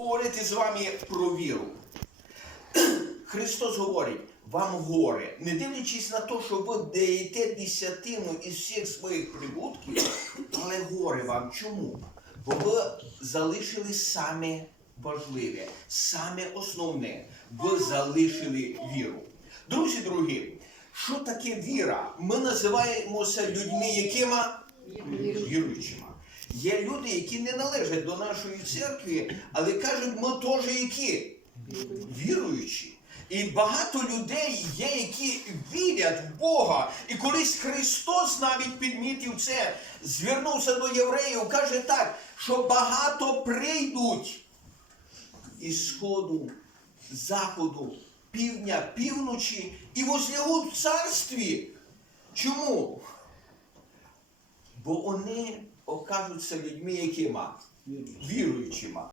Говорити з вами про віру. Христос говорить, вам горе, не дивлячись на те, що ви даєте десятину із всіх своїх прибутків, але горе вам. Чому? Бо ви залишили саме важливе, саме основне. Ви залишили віру. Друзі дорогі, що таке віра? Ми називаємося людьми, якими? Віруючими. Є люди, які не належать до нашої церкви, але кажуть, ми теж які? Віруючі. І багато людей є, які вірять в Бога. І колись Христос навіть підмітив це, звернувся до євреїв, каже так, що багато прийдуть із сходу, заходу, півдня, півночі і возлягуть в царстві. Чому? Бо вони окажуться людьми, якими? Віруючими.